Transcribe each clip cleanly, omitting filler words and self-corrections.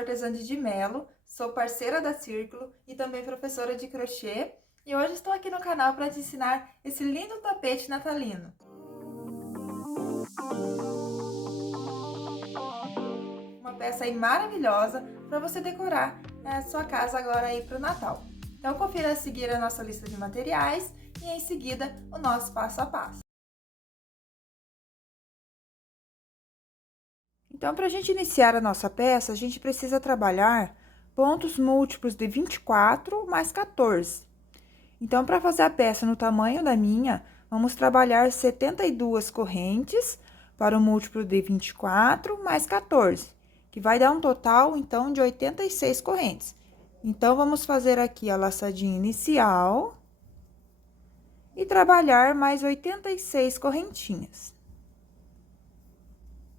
Artesande de Melo, sou parceira da Círculo e também professora de crochê. E hoje estou aqui no canal para te ensinar esse lindo tapete natalino. Uma peça aí maravilhosa para você decorar a sua casa agora aí para o Natal. Então confira a seguir a nossa lista de materiais e em seguida o nosso passo a passo. Então, para a gente iniciar a nossa peça, a gente precisa trabalhar pontos múltiplos de 24 mais 14. Então, para fazer a peça no tamanho da minha, vamos trabalhar 72 correntes para o múltiplo de 24 mais 14, que vai dar um total, então, de 86 correntes. Então, vamos fazer aqui a laçadinha inicial e trabalhar mais 86 correntinhas.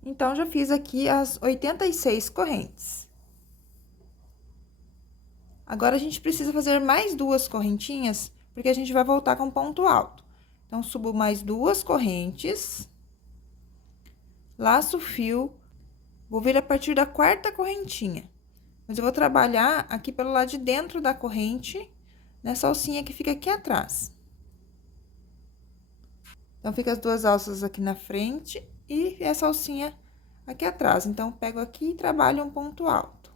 Então, já fiz aqui as 86 correntes. Agora, a gente precisa fazer mais duas correntinhas, porque a gente vai voltar com ponto alto. Então, subo mais duas correntes, laço o fio, vou vir a partir da quarta correntinha. Mas eu vou trabalhar aqui pelo lado de dentro da corrente, nessa alcinha que fica aqui atrás. Então, fica as duas alças aqui na frente e essa alcinha aqui atrás. Então, pego aqui e trabalho um ponto alto.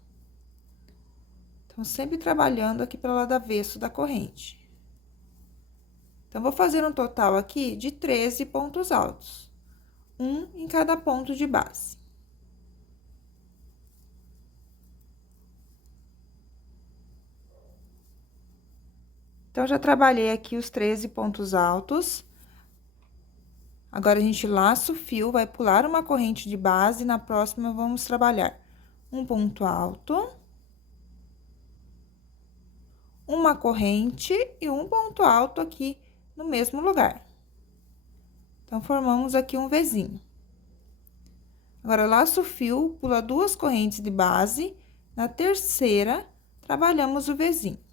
Então, sempre trabalhando aqui pelo lado avesso da corrente. Então, vou fazer um total aqui de 13 pontos altos, um em cada ponto de base. Então, já trabalhei aqui os 13 pontos altos. Agora, a gente laça o fio, vai pular uma corrente de base, na próxima, vamos trabalhar um ponto alto, uma corrente e um ponto alto aqui no mesmo lugar. Então, formamos aqui um Vzinho. Agora, laço o fio, pula duas correntes de base, na terceira, trabalhamos o Vzinho.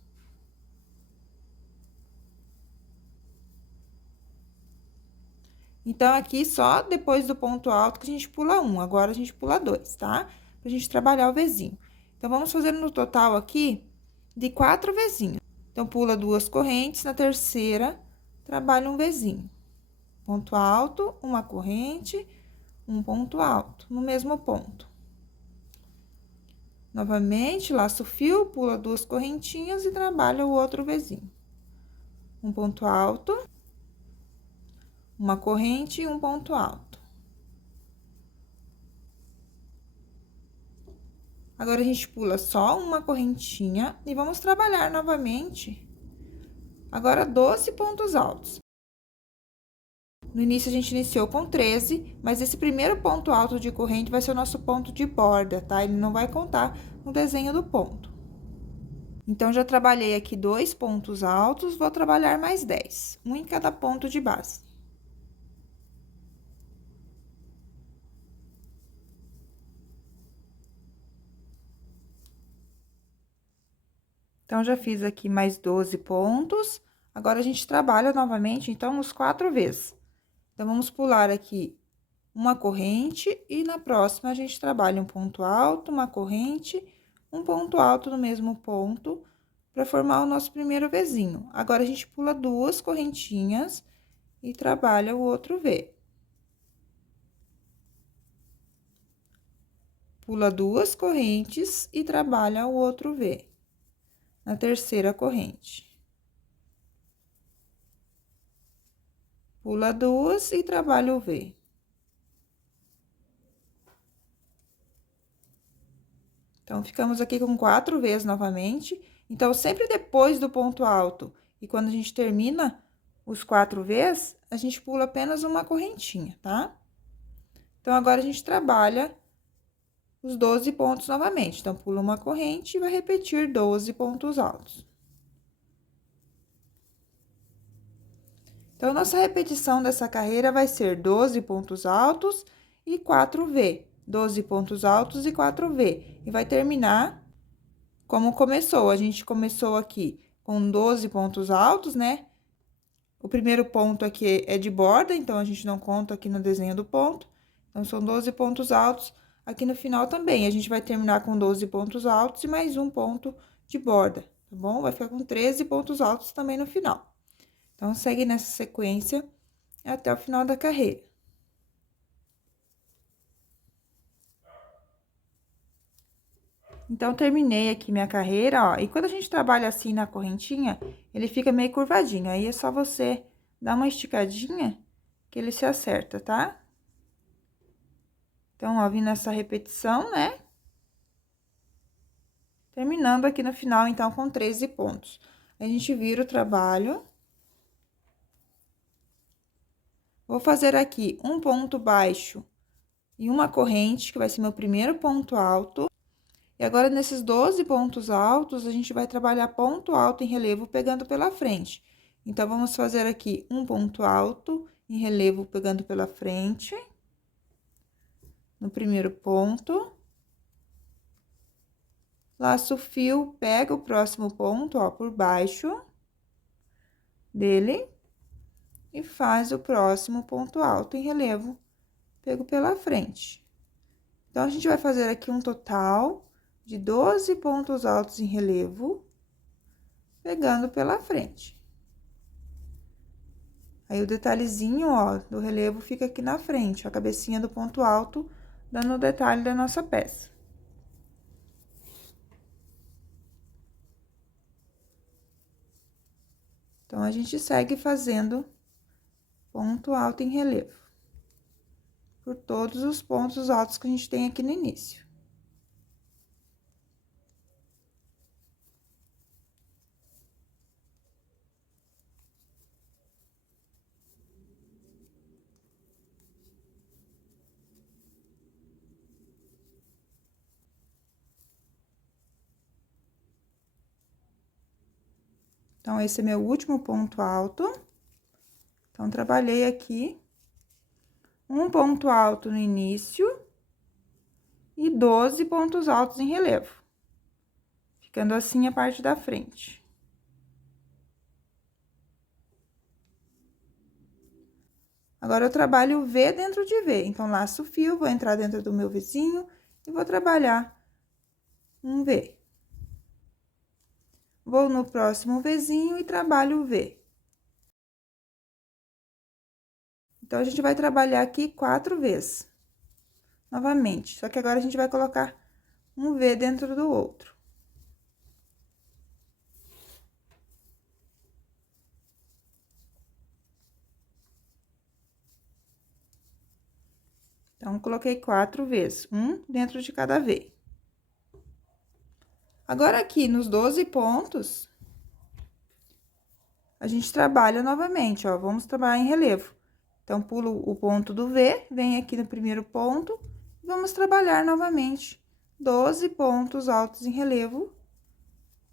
Então, aqui, só depois do ponto alto que a gente pula um, agora a gente pula dois, tá? Pra gente trabalhar o Vzinho. Então, vamos fazer no total aqui de 4 Vzinhos. Então, pula duas correntes, na terceira, trabalha um Vzinho. Ponto alto, uma corrente, um ponto alto, no mesmo ponto. Novamente, laço o fio, pula duas correntinhas e trabalha o outro Vzinho. Um ponto alto, uma corrente e um ponto alto. Agora, a gente pula só uma correntinha e vamos trabalhar novamente, agora 12 pontos altos. No início, a gente iniciou com 13, mas esse primeiro ponto alto de corrente vai ser o nosso ponto de borda, tá? Ele não vai contar no desenho do ponto. Então, já trabalhei aqui 2 pontos altos, vou trabalhar mais 10, um em cada ponto de base. Então, já fiz aqui mais 12 pontos. Agora, a gente trabalha novamente, então, os 4 vezes. Então, vamos pular aqui uma corrente e na próxima a gente trabalha um ponto alto, uma corrente, um ponto alto no mesmo ponto, para formar o nosso primeiro Vzinho. Agora, a gente pula duas correntinhas e trabalha o outro V. Pula duas correntes e trabalha o outro V. Na terceira corrente. Pula duas e trabalha o V. Então, ficamos aqui com 4 vezes novamente. Então, sempre depois do ponto alto e quando a gente termina os 4 vezes, a gente pula apenas uma correntinha, tá? Então, agora, a gente trabalha os 12 pontos novamente. Então, pula uma corrente e vai repetir 12 pontos altos. Então, nossa repetição dessa carreira vai ser 12 pontos altos e 4V. 12 pontos altos e 4V. E vai terminar como começou. A gente começou aqui com 12 pontos altos, né? O primeiro ponto aqui é de borda, então, a gente não conta aqui no desenho do ponto. Então, são 12 pontos altos. Aqui no final também, a gente vai terminar com 12 pontos altos e mais um ponto de borda, tá bom? Vai ficar com 13 pontos altos também no final. Então, segue nessa sequência até o final da carreira. Então, terminei aqui minha carreira, ó. E quando a gente trabalha assim na correntinha, ele fica meio curvadinho. Aí, é só você dar uma esticadinha que ele se acerta, tá? Então, ó, vindo essa repetição, né? Terminando aqui no final, então, com 13 pontos. A gente vira o trabalho. Vou fazer aqui um ponto baixo e uma corrente, que vai ser meu primeiro ponto alto. E agora, nesses 12 pontos altos, a gente vai trabalhar ponto alto em relevo pegando pela frente. Então, vamos fazer aqui um ponto alto em relevo pegando pela frente. No primeiro ponto. Laço o fio, pega o próximo ponto, ó, por baixo dele. E faz o próximo ponto alto em relevo, pego pela frente. Então, a gente vai fazer aqui um total de 12 pontos altos em relevo, pegando pela frente. Aí, o detalhezinho, ó, do relevo fica aqui na frente, a cabecinha do ponto alto, dando o detalhe da nossa peça. Então, a gente segue fazendo ponto alto em relevo, por todos os pontos altos que a gente tem aqui no início. Então, esse é meu último ponto alto. Então, trabalhei aqui um ponto alto no início e 12 pontos altos em relevo, ficando assim a parte da frente. Agora, eu trabalho V dentro de V. Então, laço o fio, vou entrar dentro do meu vizinho e vou trabalhar um V. Vou no próximo Vzinho e trabalho o V. Então, a gente vai trabalhar aqui 4 vezes. Novamente, só que agora a gente vai colocar um V dentro do outro. Então, coloquei 4 vezes, um dentro de cada V. Agora, aqui nos 12 pontos, a gente trabalha novamente, ó, vamos trabalhar em relevo. Então, pulo o ponto do V, vem aqui no primeiro ponto, vamos trabalhar novamente 12 pontos altos em relevo,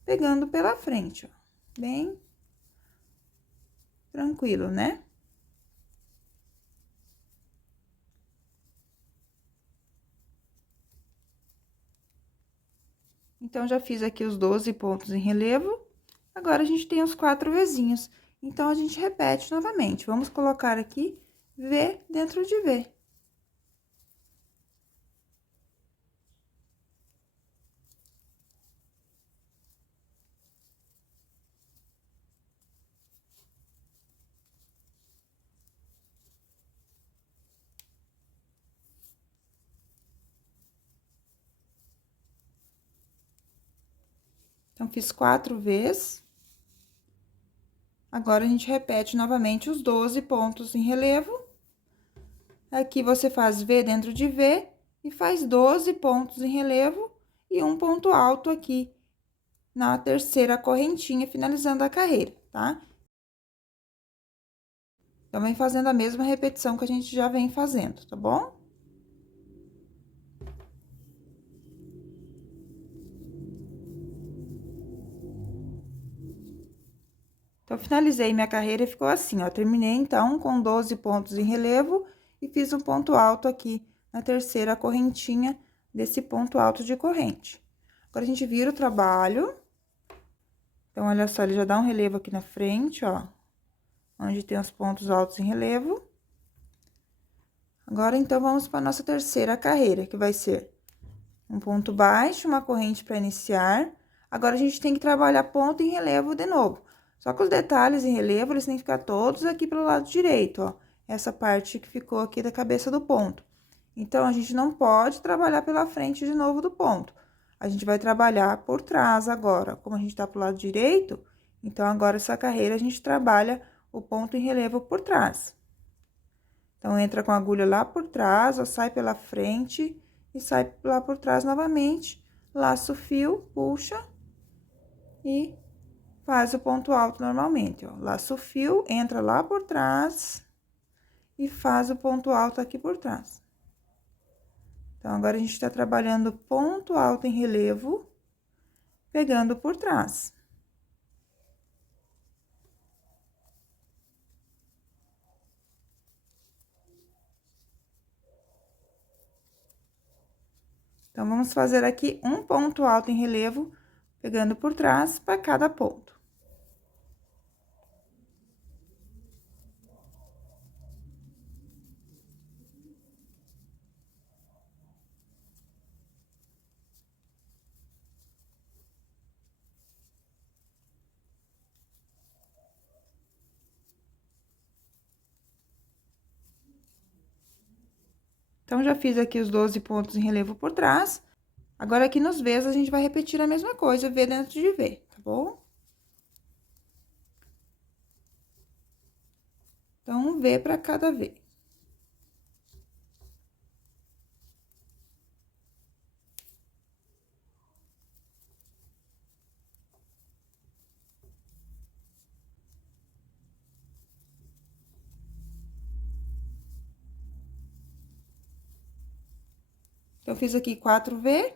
pegando pela frente, ó, bem tranquilo, né? Então, já fiz aqui os 12 pontos em relevo, agora a gente tem os 4 Vzinhos. Então, a gente repete novamente, vamos colocar aqui V dentro de V. Então, fiz 4 vezes. Agora, a gente repete novamente os 12 pontos em relevo. Aqui, você faz V dentro de V e faz 12 pontos em relevo e um ponto alto aqui na terceira correntinha, finalizando a carreira, tá? Então, vem fazendo a mesma repetição que a gente já vem fazendo, tá bom? Então, finalizei minha carreira e ficou assim, ó. Terminei, então, com 12 pontos em relevo e fiz um ponto alto aqui na terceira correntinha desse ponto alto de corrente. Agora, a gente vira o trabalho. Então, olha só, ele já dá um relevo aqui na frente, ó, onde tem os pontos altos em relevo. Agora, então, vamos para a nossa terceira carreira, que vai ser um ponto baixo, uma corrente para iniciar. Agora, a gente tem que trabalhar ponto em relevo de novo. Só que os detalhes em relevo, eles têm que ficar todos aqui pelo lado direito, ó. Essa parte que ficou aqui da cabeça do ponto. Então, a gente não pode trabalhar pela frente de novo do ponto. A gente vai trabalhar por trás agora. Como a gente tá pro lado direito, então, agora essa carreira a gente trabalha o ponto em relevo por trás. Então, entra com a agulha lá por trás, ó, sai pela frente e sai lá por trás novamente. Laça o fio, puxa e faz o ponto alto normalmente, ó. Laça o fio, entra lá por trás e faz o ponto alto aqui por trás. Então, agora a gente tá trabalhando ponto alto em relevo, pegando por trás. Então, vamos fazer aqui um ponto alto em relevo, pegando por trás para cada ponto. Então, já fiz aqui os 12 pontos em relevo por trás. Agora, aqui nos V's, a gente vai repetir a mesma coisa, V dentro de V, tá bom? Então, um V para cada V. Então, eu fiz aqui 4V.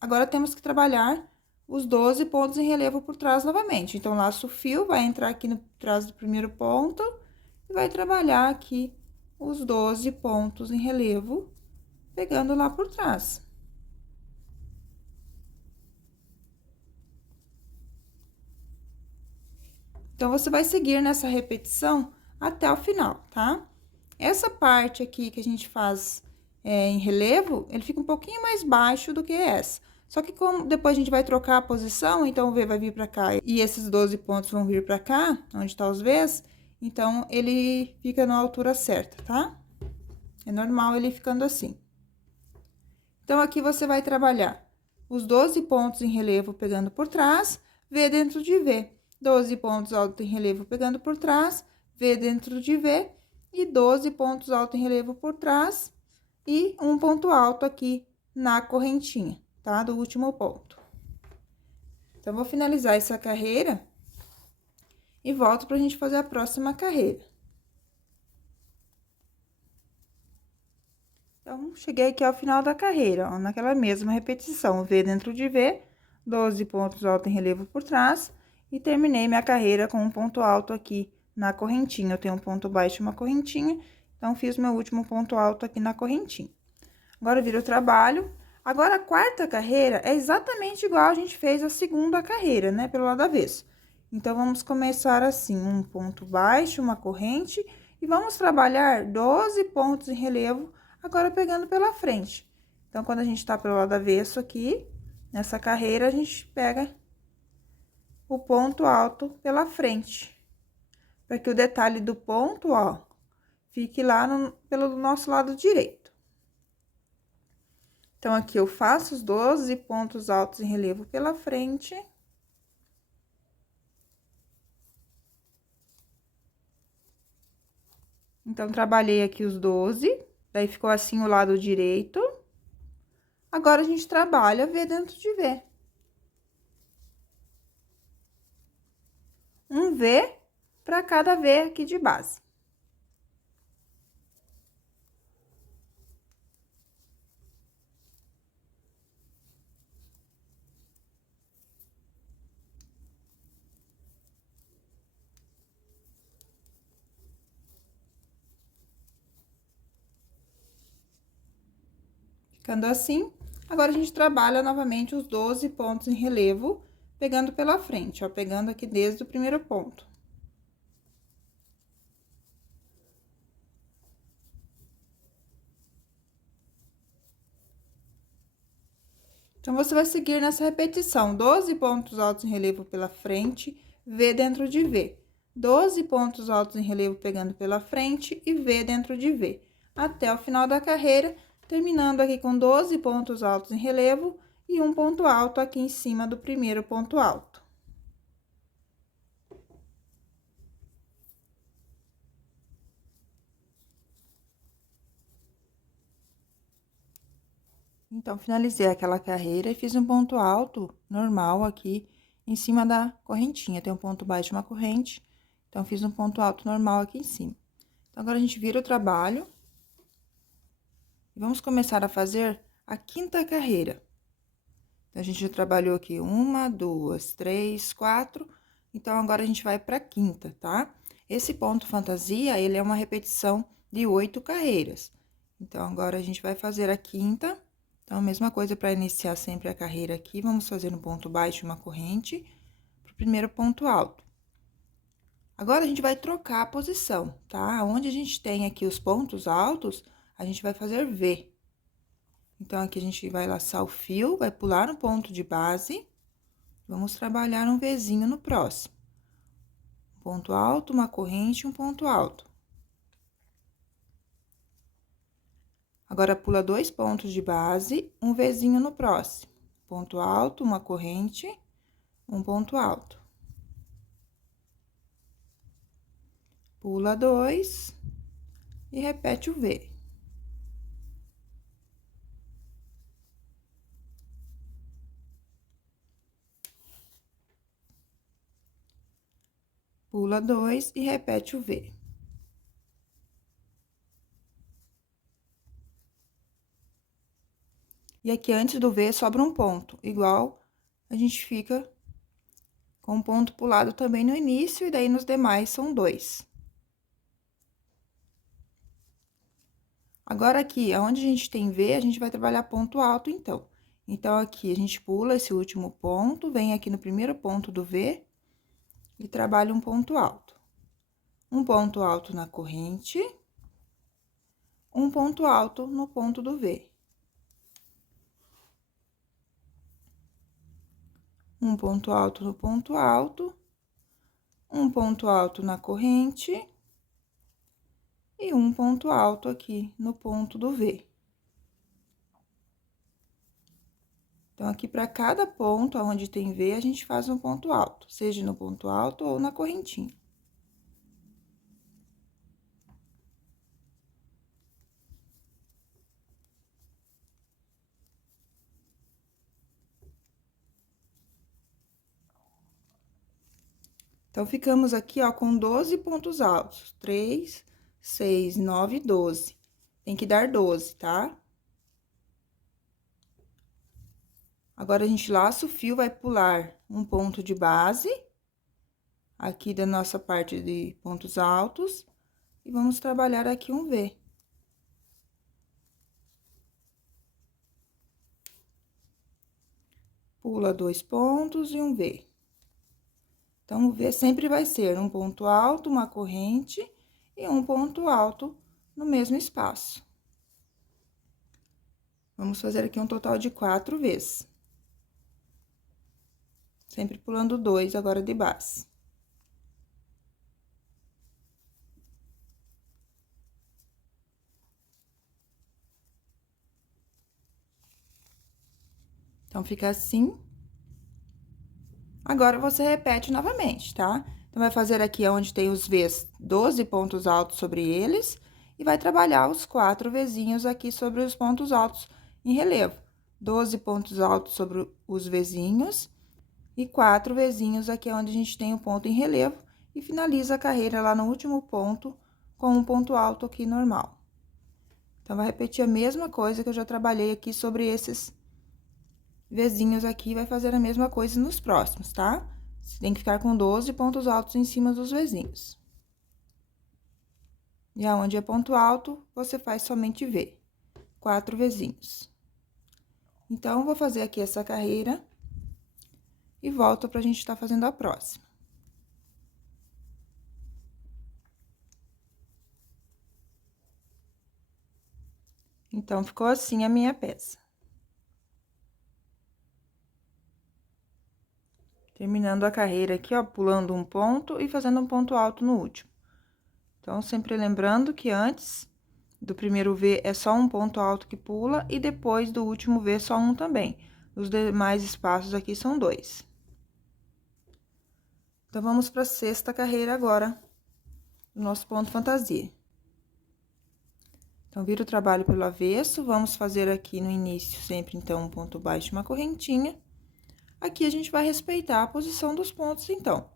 Agora, temos que trabalhar os 12 pontos em relevo por trás novamente. Então, laço o fio, vai entrar aqui no trás do primeiro ponto e vai trabalhar aqui os 12 pontos em relevo, pegando lá por trás. Então, você vai seguir nessa repetição até o final, tá? Essa parte aqui que a gente faz em relevo, ele fica um pouquinho mais baixo do que essa. Só que como depois a gente vai trocar a posição, então o V vai vir pra cá e esses 12 pontos vão vir pra cá, onde tá os V's, então ele fica na altura certa, tá? É normal ele ficando assim. Então, aqui você vai trabalhar os 12 pontos em relevo pegando por trás, V dentro de V. 12 pontos alto em relevo pegando por trás, V dentro de V. E 12 pontos alto em relevo por trás e um ponto alto aqui na correntinha, tá? Do último ponto. Então, vou finalizar essa carreira e volto pra gente fazer a próxima carreira. Então, cheguei aqui ao final da carreira, ó, naquela mesma repetição, V dentro de V, 12 pontos alto em relevo por trás, e terminei minha carreira com um ponto alto aqui na correntinha. Eu tenho um ponto baixo e uma correntinha, então, fiz meu último ponto alto aqui na correntinha. Agora, vira o trabalho. Agora, a quarta carreira é exatamente igual a gente fez a segunda carreira, né, pelo lado avesso. Então, vamos começar assim, um ponto baixo, uma corrente, e vamos trabalhar 12 pontos em relevo, agora pegando pela frente. Então, quando a gente tá pelo lado avesso aqui, nessa carreira, a gente pega o ponto alto pela frente. Para que o detalhe do ponto, ó, fique lá pelo nosso lado direito. Então, aqui eu faço os 12 pontos altos em relevo pela frente. Então, trabalhei aqui os 12, daí ficou assim o lado direito. Agora, a gente trabalha V dentro de V. Um V para cada V aqui de base. Ficando assim, agora a gente trabalha novamente os 12 pontos em relevo, pegando pela frente, ó, pegando aqui desde o primeiro ponto. Então, você vai seguir nessa repetição: 12 pontos altos em relevo pela frente, V dentro de V. 12 pontos altos em relevo pegando pela frente e V dentro de V. Até o final da carreira, terminando aqui com 12 pontos altos em relevo e um ponto alto aqui em cima do primeiro ponto alto. Então, finalizei aquela carreira e fiz um ponto alto normal aqui em cima da correntinha. Tem um ponto baixo de uma corrente, então, fiz um ponto alto normal aqui em cima. Então, agora, a gente vira o trabalho e vamos começar a fazer a quinta carreira. Então, a gente já trabalhou aqui uma, duas, três, quatro. Então, agora, a gente vai pra quinta, tá? Esse ponto fantasia, ele é uma repetição de 8 carreiras. Então, agora, a gente vai fazer a quinta. Então, a mesma coisa para iniciar sempre a carreira aqui, vamos fazer um ponto baixo, uma corrente, pro primeiro ponto alto. Agora, a gente vai trocar a posição, tá? Onde a gente tem aqui os pontos altos, a gente vai fazer V. Então, aqui a gente vai laçar o fio, vai pular um ponto de base, vamos trabalhar um Vzinho no próximo. Um ponto alto, uma corrente, um ponto alto. Agora, pula 2 pontos de base, um Vzinho no próximo. Ponto alto, uma corrente, um ponto alto. Pula 2 e repete o V. Pula 2 e repete o V. E aqui, antes do V, sobra um ponto, igual a gente fica com um ponto pulado também no início, e daí nos demais são 2. Agora, aqui, onde a gente tem V, a gente vai trabalhar ponto alto, então. Então, aqui, a gente pula esse último ponto, vem aqui no primeiro ponto do V e trabalha um ponto alto. Um ponto alto na corrente, um ponto alto no ponto do V. Um ponto alto no ponto alto, um ponto alto na corrente e um ponto alto aqui no ponto do V. Então, aqui, para cada ponto onde tem V, a gente faz um ponto alto, seja no ponto alto ou na correntinha. Então, ficamos aqui, ó, com 12 pontos altos. 3, 6, 9, 12. Tem que dar 12, tá? Agora, a gente laça o fio, vai pular um ponto de base, aqui da nossa parte de pontos altos, e vamos trabalhar aqui um V. Pula 2 pontos e um V. Então, o V sempre vai ser um ponto alto, uma corrente e um ponto alto no mesmo espaço. Vamos fazer aqui um total de 4 vezes. Sempre pulando 2 agora de base. Então, fica assim. Agora, você repete novamente, tá? Então, vai fazer aqui onde tem os Vs, 12 pontos altos sobre eles, e vai trabalhar os 4 Vzinhos aqui sobre os pontos altos em relevo. 12 pontos altos sobre os Vzinhos e 4 Vzinhos aqui onde a gente tem o ponto em relevo, e finaliza a carreira lá no último ponto com um ponto alto aqui normal. Então, vai repetir a mesma coisa que eu já trabalhei aqui sobre esses Vzinhos aqui, vai fazer a mesma coisa nos próximos, tá? Você tem que ficar com 12 pontos altos em cima dos Vzinhos. E aonde é ponto alto, você faz somente V, 4 Vzinhos. Então, vou fazer aqui essa carreira e volto pra gente tá fazendo a próxima. Então, ficou assim a minha peça. Terminando a carreira aqui, ó, pulando um ponto e fazendo um ponto alto no último. Então, sempre lembrando que antes do primeiro V é só um ponto alto que pula e depois do último V só um também. Os demais espaços aqui são 2. Então, vamos para a sexta carreira agora, do nosso ponto fantasia. Então, vira o trabalho pelo avesso, vamos fazer aqui no início sempre, então, um ponto baixo e uma correntinha. Aqui, a gente vai respeitar a posição dos pontos, então.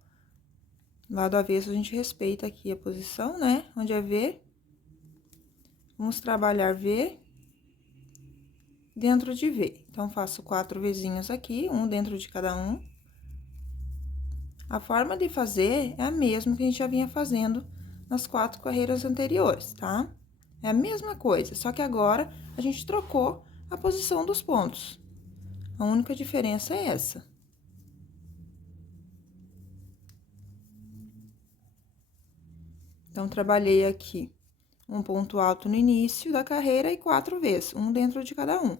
Lado avesso, a gente respeita aqui a posição, né? Onde é V. Vamos trabalhar V dentro de V. Então, faço 4 Vzinhos aqui, um dentro de cada um. A forma de fazer é a mesma que a gente já vinha fazendo nas 4 carreiras anteriores, tá? É a mesma coisa, só que agora a gente trocou a posição dos pontos. A única diferença é essa. Então, trabalhei aqui um ponto alto no início da carreira e 4 vezes, um dentro de cada um.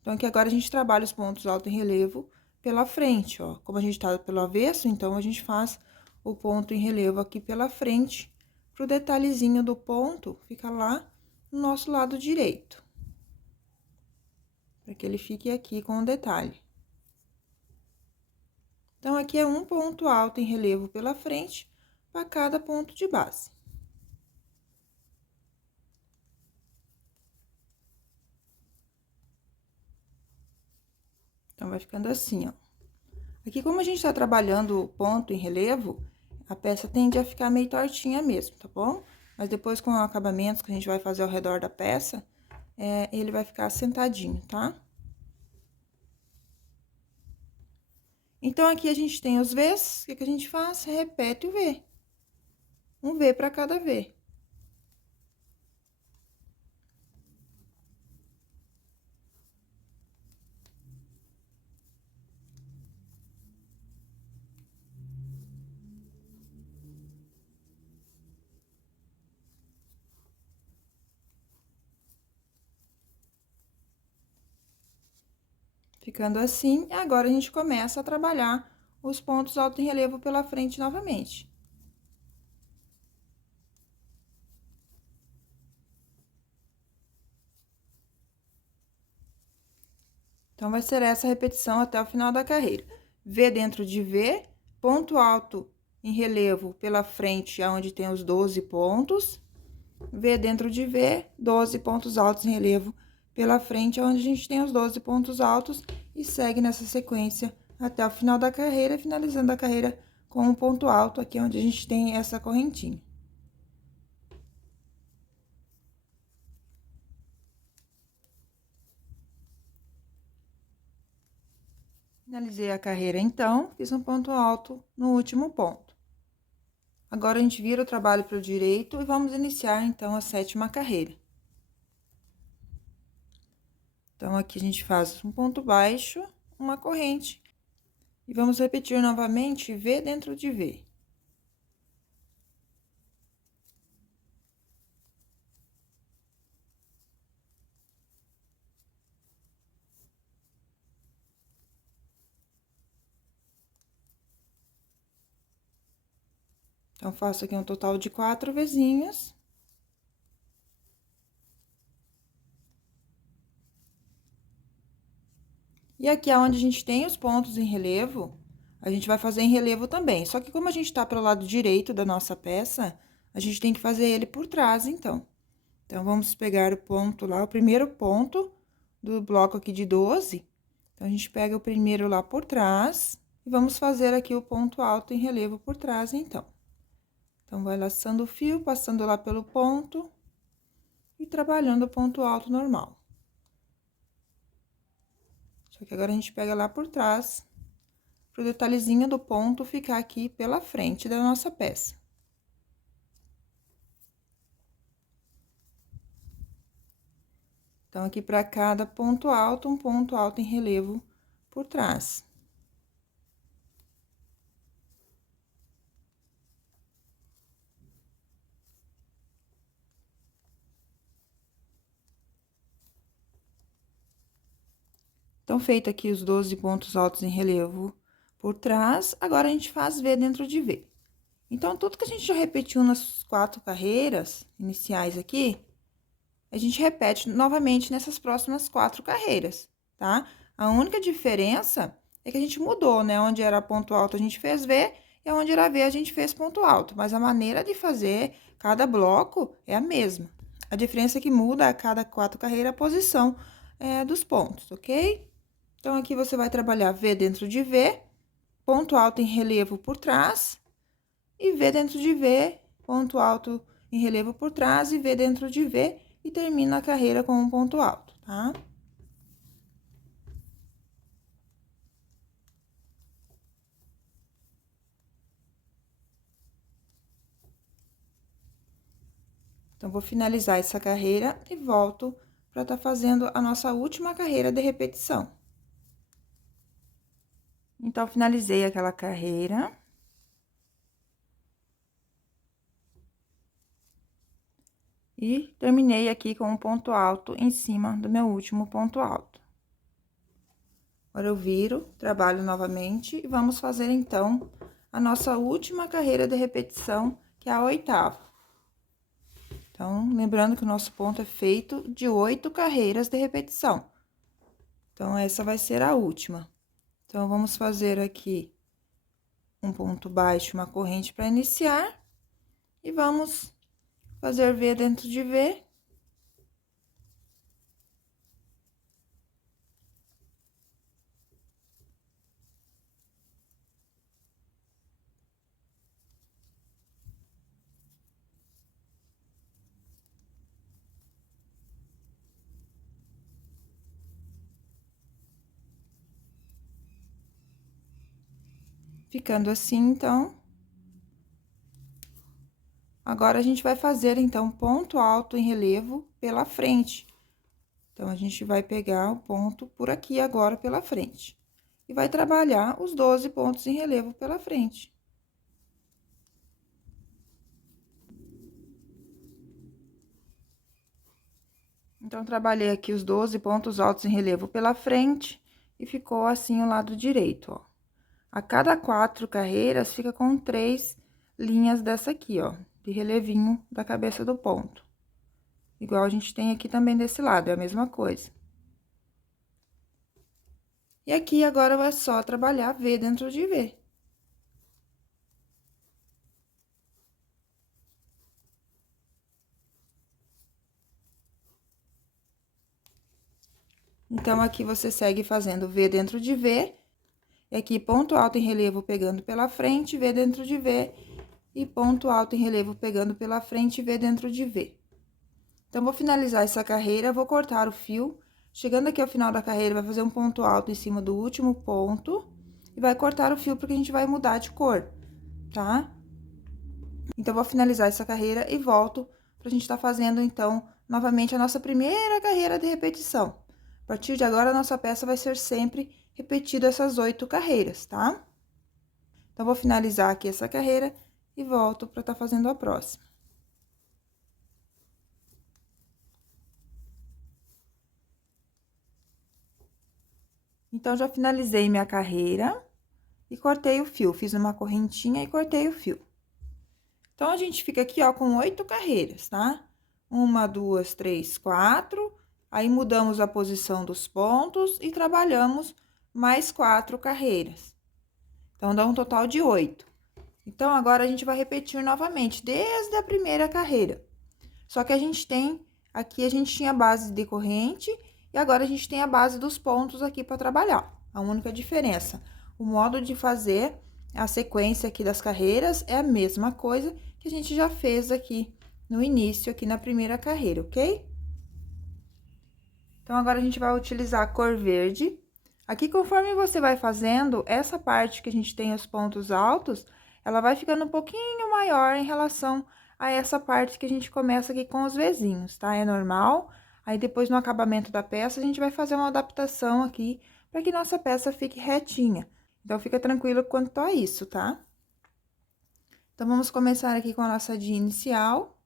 Então, aqui agora a gente trabalha os pontos altos em relevo pela frente, ó. Como a gente tá pelo avesso, então, a gente faz o ponto em relevo aqui pela frente, pro detalhezinho do ponto ficar lá no nosso lado direito. Para que ele fique aqui com o detalhe. Então, aqui é um ponto alto em relevo pela frente para cada ponto de base. Então, vai ficando assim, ó. Aqui, como a gente tá trabalhando o ponto em relevo, a peça tende a ficar meio tortinha mesmo, tá bom? Mas depois, com o acabamento que a gente vai fazer ao redor da peça, ele vai ficar sentadinho, tá? Então, aqui a gente tem os V's, o que a gente faz? Repete o V. Um V para cada V. Ficando assim, agora a gente começa a trabalhar os pontos alto em relevo pela frente novamente. Então, vai ser essa repetição até o final da carreira. V dentro de V, ponto alto em relevo pela frente, aonde tem os 12 pontos. V dentro de V, 12 pontos altos em relevo pela frente, onde a gente tem os 12 pontos altos, e segue nessa sequência até o final da carreira, finalizando a carreira com um ponto alto aqui, onde a gente tem essa correntinha. Finalizei a carreira, então, fiz um ponto alto no último ponto. Agora, a gente vira o trabalho para o direito e vamos iniciar, então, a 7ª carreira. Então, aqui a gente faz um ponto baixo, uma corrente, e vamos repetir novamente V dentro de V. Então, faço aqui um total de 4 Vzinhos. E aqui é onde a gente tem os pontos em relevo, a gente vai fazer em relevo também. Só que como a gente tá pelo lado direito da nossa peça, a gente tem que fazer ele por trás, então. Então, vamos pegar o ponto lá, o primeiro ponto do bloco aqui de 12. Então, a gente pega o primeiro lá por trás e vamos fazer aqui o ponto alto em relevo por trás, então. Então, vai laçando o fio, passando lá pelo ponto e trabalhando o ponto alto normal. Só que agora a gente pega lá por trás, pro detalhezinho do ponto ficar aqui pela frente da nossa peça. Então, aqui para cada ponto alto, um ponto alto em relevo por trás. Então, feito aqui os 12 pontos altos em relevo por trás, agora a gente faz V dentro de V. Então, tudo que a gente já repetiu nas 4 carreiras iniciais aqui, a gente repete novamente nessas próximas 4 carreiras, tá? A única diferença é que a gente mudou, né? Onde era ponto alto a gente fez V, e onde era V a gente fez ponto alto. Mas a maneira de fazer cada bloco é a mesma. A diferença é que muda a cada 4 carreiras a posição dos pontos, ok? Então, aqui você vai trabalhar V dentro de V, ponto alto em relevo por trás, e V dentro de V, ponto alto em relevo por trás, e V dentro de V, e termina a carreira com um ponto alto, tá? Então, vou finalizar essa carreira e volto para estar fazendo a nossa última carreira de repetição. Então, finalizei aquela carreira. E terminei aqui com um ponto alto em cima do meu último ponto alto. Agora, eu viro, trabalho novamente e vamos fazer, então, a nossa última carreira de repetição, que é a 8ª. Então, lembrando que o nosso ponto é feito de 8 carreiras de repetição. Então, essa vai ser a última. Então, vamos fazer aqui um ponto baixo, uma corrente para iniciar. E vamos fazer V dentro de V. Ficando assim, então. Agora, a gente vai fazer, então, ponto alto em relevo pela frente. Então, a gente vai pegar o ponto por aqui agora pela frente. E vai trabalhar os 12 pontos em relevo pela frente. Então, trabalhei aqui os 12 pontos altos em relevo pela frente e ficou assim o lado direito, ó. A cada 4 carreiras, fica com 3 linhas dessa aqui, ó, de relevinho da cabeça do ponto. Igual a gente tem aqui também desse lado, é a mesma coisa. E aqui, agora, é só trabalhar V dentro de V. Então, aqui você segue fazendo V dentro de V, e aqui ponto alto em relevo pegando pela frente, V dentro de V, e ponto alto em relevo pegando pela frente, V dentro de V. Então, vou finalizar essa carreira, vou cortar o fio. Chegando aqui ao final da carreira, vai fazer um ponto alto em cima do último ponto, e vai cortar o fio, porque a gente vai mudar de cor, tá? Então, vou finalizar essa carreira e volto pra gente tá fazendo, então, novamente a nossa primeira carreira de repetição. A partir de agora, a nossa peça vai ser sempre repetida essas 8 carreiras, tá? Então, vou finalizar aqui essa carreira e volto pra tá fazendo a próxima. Então, já finalizei minha carreira e cortei o fio. Fiz uma correntinha e cortei o fio. Então, a gente fica aqui, ó, com 8 carreiras, tá? 1, 2, 3, 4. Aí, mudamos a posição dos pontos e trabalhamos mais 4 carreiras. Então, dá um total de 8. Então, agora, a gente vai repetir novamente, desde a primeira carreira. Só que a gente tem, aqui a gente tinha a base de corrente, e agora a gente tem a base dos pontos aqui para trabalhar. A única diferença, o modo de fazer a sequência aqui das carreiras é a mesma coisa que a gente já fez aqui no início, aqui na primeira carreira, ok? Então, agora a gente vai utilizar a cor verde. Aqui, conforme você vai fazendo, essa parte que a gente tem os pontos altos, ela vai ficando um pouquinho maior em relação a essa parte que a gente começa aqui com os Vzinhos, tá? É normal. Aí, depois, no acabamento da peça, a gente vai fazer uma adaptação aqui para que nossa peça fique retinha. Então, fica tranquilo quanto a isso, tá? Então, vamos começar aqui com a laçadinha inicial.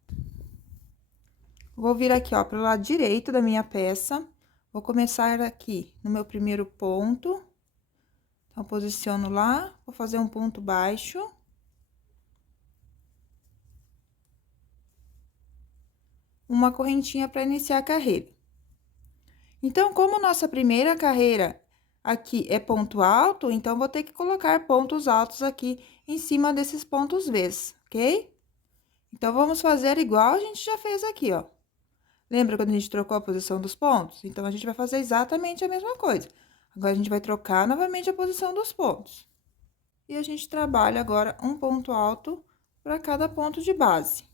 Vou vir aqui, ó, pro lado direito da minha peça. Vou começar aqui no meu primeiro ponto, Então, posiciono lá, vou fazer um ponto baixo. Uma correntinha para iniciar a carreira. Então, como nossa primeira carreira aqui é ponto alto, então, vou ter que colocar pontos altos aqui em cima desses pontos V's, ok? Então, vamos fazer igual a gente já fez aqui, ó. Lembra quando a gente trocou a posição dos pontos? Então, a gente vai fazer exatamente a mesma coisa. Agora, a gente vai trocar novamente a posição dos pontos. E a gente trabalha agora um ponto alto para cada ponto de base.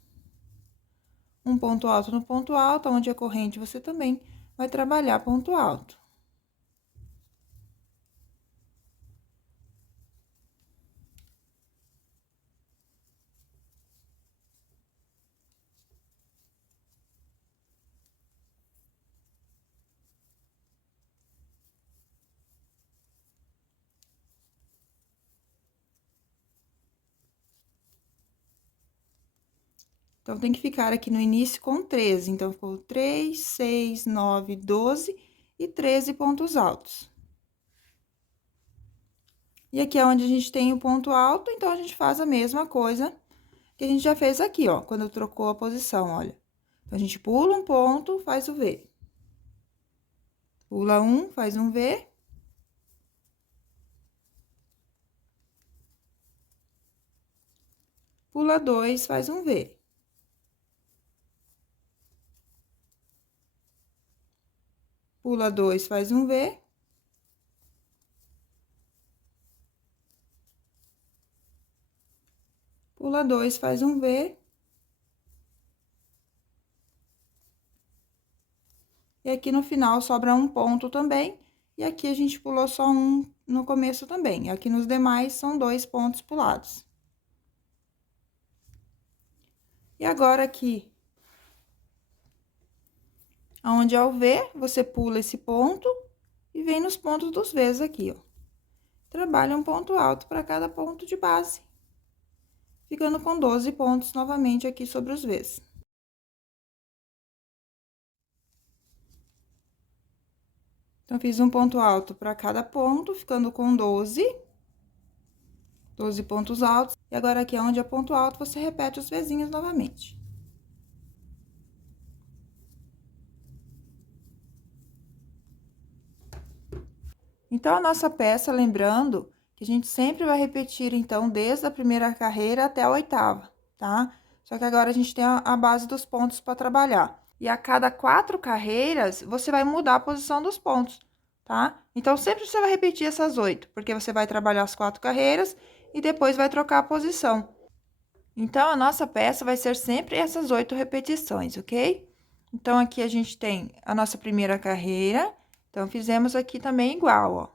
Um ponto alto no ponto alto, onde é corrente, você também vai trabalhar ponto alto. Então, tem que ficar aqui no início com 13. Então, ficou 3, 6, 9, 12 e 13 pontos altos. E aqui é onde a gente tem o ponto alto, então, a gente faz a mesma coisa que a gente já fez aqui, ó, quando trocou a posição, olha. Então, a gente pula um ponto, faz o V. Pula um, faz um V. Pula dois, faz um V. Pula dois, faz um V. Pula dois, faz um V. E aqui no final sobra um ponto também. E aqui a gente pulou só um no começo também. Aqui nos demais são 2 pontos pulados. E agora aqui, aonde é o V, você pula esse ponto e vem nos pontos dos V's aqui, ó. Trabalha um ponto alto para cada ponto de base, ficando com 12 pontos novamente aqui sobre os V's. Então, fiz um ponto alto para cada ponto, ficando com 12 pontos altos. E agora, aqui onde é ponto alto, você repete os Vzinhos novamente. Então, a nossa peça, lembrando que a gente sempre vai repetir, então, desde a primeira carreira até a oitava, tá? Só que agora a gente tem a base dos pontos para trabalhar. E a cada 4 carreiras, você vai mudar a posição dos pontos, tá? Então, sempre você vai repetir essas 8, porque você vai trabalhar as 4 carreiras e depois vai trocar a posição. Então, a nossa peça vai ser sempre essas 8 repetições, ok? Então, aqui a gente tem a nossa primeira carreira. Então, fizemos aqui também igual, ó.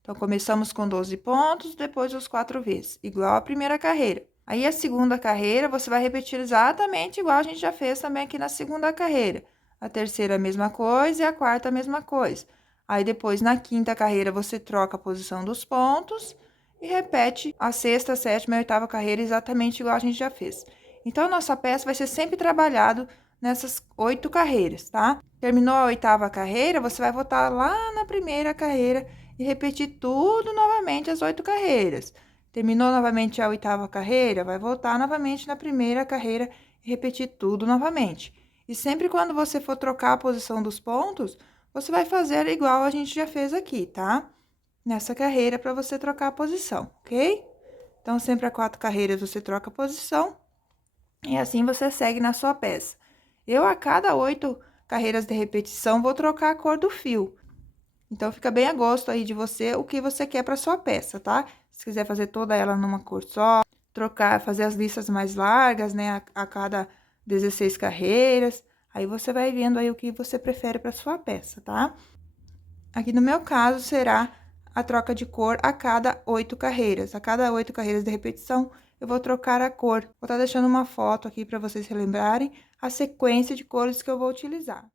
Então, começamos com 12 pontos, depois os 4 vezes, igual a primeira carreira. Aí, a segunda carreira, você vai repetir exatamente igual a gente já fez também aqui na segunda carreira. A terceira, a mesma coisa, e a quarta, a mesma coisa. Aí, depois, na quinta carreira, você troca a posição dos pontos e repete a sexta, a sétima e a oitava carreira exatamente igual a gente já fez. Então, a nossa peça vai ser sempre trabalhado nessas 8 carreiras, tá? Terminou a oitava carreira, você vai voltar lá na primeira carreira e repetir tudo novamente as 8 carreiras. Terminou novamente a oitava carreira, vai voltar novamente na primeira carreira e repetir tudo novamente. E sempre quando você for trocar a posição dos pontos, você vai fazer igual a gente já fez aqui, tá? Nessa carreira para você trocar a posição, ok? Então, sempre a 4 carreiras você troca a posição e assim você segue na sua peça. Eu, a cada 8 carreiras de repetição, vou trocar a cor do fio. Então, fica bem a gosto aí de você, o que você quer para sua peça, tá? Se quiser fazer toda ela numa cor só, trocar, fazer as listas mais largas, né, a cada 16 carreiras, aí você vai vendo aí o que você prefere para sua peça, tá? Aqui no meu caso, será a troca de cor a cada 8 carreiras. A cada 8 carreiras de repetição, eu vou trocar a cor. Vou estar deixando uma foto aqui para vocês relembrarem a sequência de cores que eu vou utilizar.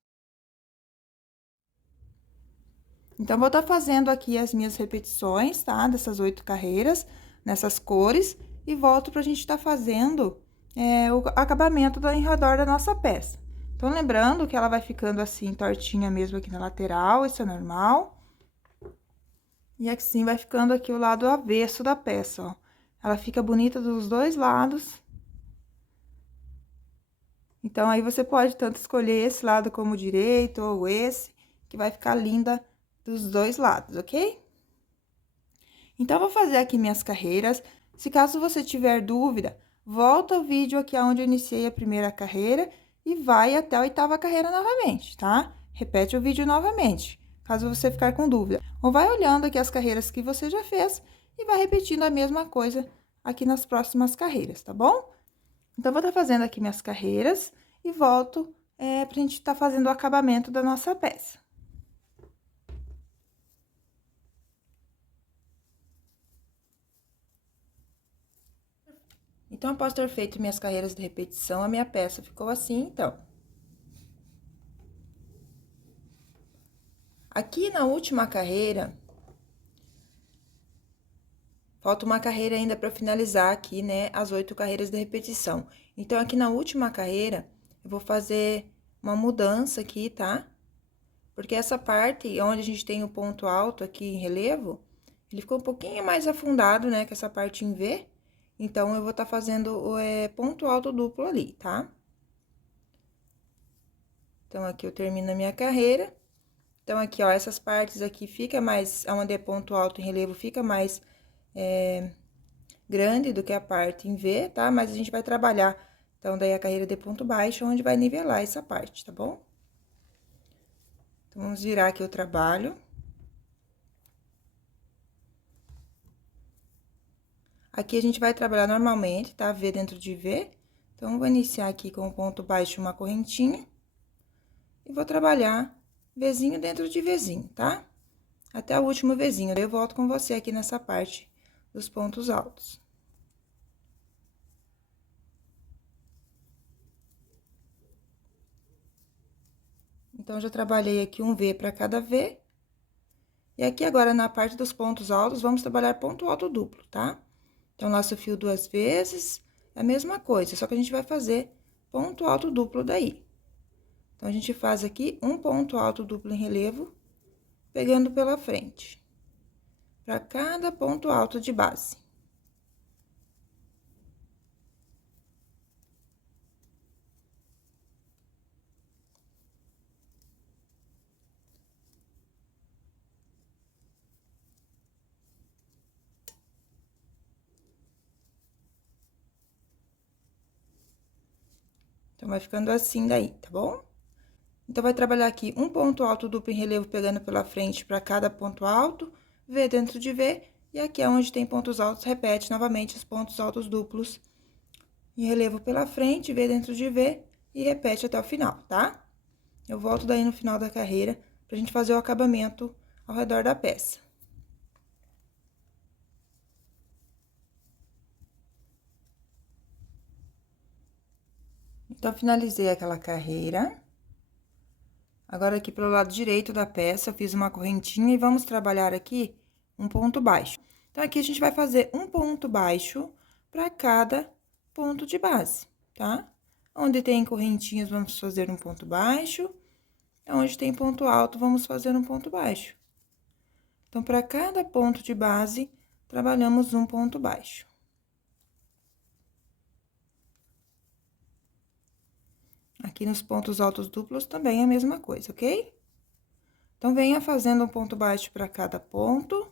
Então, vou estar fazendo aqui as minhas repetições, tá? Dessas 8 carreiras, nessas cores, e volto pra gente estar fazendo o acabamento do enredor da nossa peça. Então, lembrando que ela vai ficando assim, tortinha mesmo aqui na lateral, isso é normal. E assim vai ficando aqui o lado avesso da peça, ó. Ela fica bonita dos dois lados. Então, aí você pode tanto escolher esse lado como o direito ou esse, que vai ficar linda dos dois lados, ok? Então, eu vou fazer aqui minhas carreiras. Se caso você tiver dúvida, volta o vídeo aqui onde eu iniciei a primeira carreira e vai até a 8ª carreira novamente, tá? Repete o vídeo novamente, caso você ficar com dúvida. Ou vai olhando aqui as carreiras que você já fez e vai repetindo a mesma coisa aqui nas próximas carreiras, tá bom? Então, vou estar fazendo aqui minhas carreiras e volto pra gente estar fazendo o acabamento da nossa peça. Então, após ter feito minhas carreiras de repetição, a minha peça ficou assim, então. Aqui na última carreira, falta uma carreira ainda para finalizar aqui, né, as 8 carreiras de repetição. Então, aqui na última carreira, eu vou fazer uma mudança aqui, tá? Porque essa parte onde a gente tem o ponto alto aqui em relevo, ele ficou um pouquinho mais afundado, né, que essa parte em V. Então, eu vou estar fazendo o ponto alto duplo ali, tá? Então, aqui eu termino a minha carreira. Então, aqui, ó, essas partes aqui fica mais, onde é ponto alto em relevo, fica mais grande do que a parte em V, tá? Mas a gente vai trabalhar, então, daí a carreira de ponto baixo, onde vai nivelar essa parte, tá bom? Então, vamos virar aqui o trabalho. Aqui a gente vai trabalhar normalmente, tá? V dentro de V. Então, vou iniciar aqui com o ponto baixo uma correntinha. E vou trabalhar Vzinho dentro de Vzinho, tá? Até o último Vzinho. Daí, eu volto com você aqui nessa parte dos pontos altos. Então, já trabalhei aqui um V para cada V. E aqui agora, na parte dos pontos altos, vamos trabalhar ponto alto duplo, tá? Então, laço o fio 2 vezes, é a mesma coisa, só que a gente vai fazer ponto alto duplo daí. Então, a gente faz aqui um ponto alto duplo em relevo, pegando pela frente, para cada ponto alto de base. Então, vai ficando assim daí, tá bom? Então, vai trabalhar aqui um ponto alto duplo em relevo pegando pela frente para cada ponto alto, V dentro de V, e aqui é onde tem pontos altos, repete novamente os pontos altos duplos em relevo pela frente, V dentro de V, e repete até o final, tá? Eu volto daí no final da carreira pra gente fazer o acabamento ao redor da peça. Então, finalizei aquela carreira. Agora, aqui pelo lado direito da peça, eu fiz uma correntinha e vamos trabalhar aqui um ponto baixo. Então, aqui a gente vai fazer um ponto baixo para cada ponto de base, tá? Onde tem correntinhas, vamos fazer um ponto baixo. Onde tem ponto alto, vamos fazer um ponto baixo. Então, para cada ponto de base, trabalhamos um ponto baixo. Aqui nos pontos altos duplos também é a mesma coisa, ok? Então, venha fazendo um ponto baixo para cada ponto,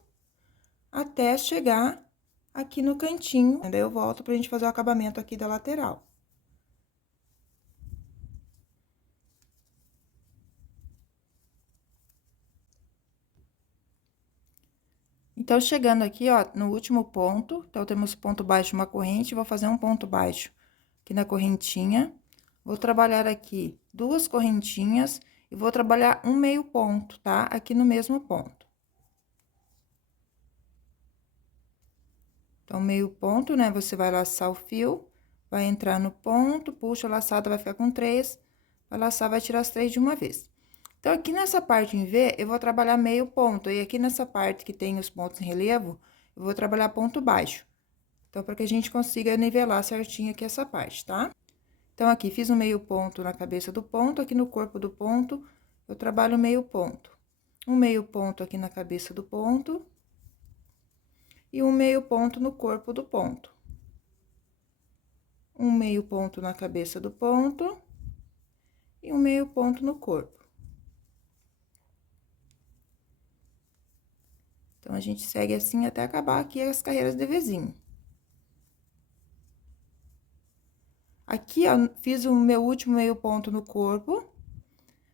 até chegar aqui no cantinho. Daí, eu volto pra gente fazer o acabamento aqui da lateral. Então, chegando aqui, ó, no último ponto, então, temos ponto baixo, uma corrente, vou fazer um ponto baixo aqui na correntinha. Vou trabalhar aqui 2 correntinhas e vou trabalhar um meio ponto, tá? Aqui no mesmo ponto. Então, meio ponto, né? Você vai laçar o fio, vai entrar no ponto, puxa a laçada, vai ficar com 3, vai laçar, vai tirar as 3 de uma vez. Então, aqui nessa parte em V, eu vou trabalhar meio ponto, e aqui nessa parte que tem os pontos em relevo, eu vou trabalhar ponto baixo. Então, para que a gente consiga nivelar certinho aqui essa parte, tá? Então, aqui, fiz um meio ponto na cabeça do ponto, aqui no corpo do ponto, eu trabalho meio ponto. Um meio ponto aqui na cabeça do ponto. e um meio ponto no corpo do ponto. Um meio ponto na cabeça do ponto e um meio ponto no corpo. Então, a gente segue assim até acabar aqui as carreiras de Vzinho. Aqui, ó, fiz o meu último meio ponto no corpo.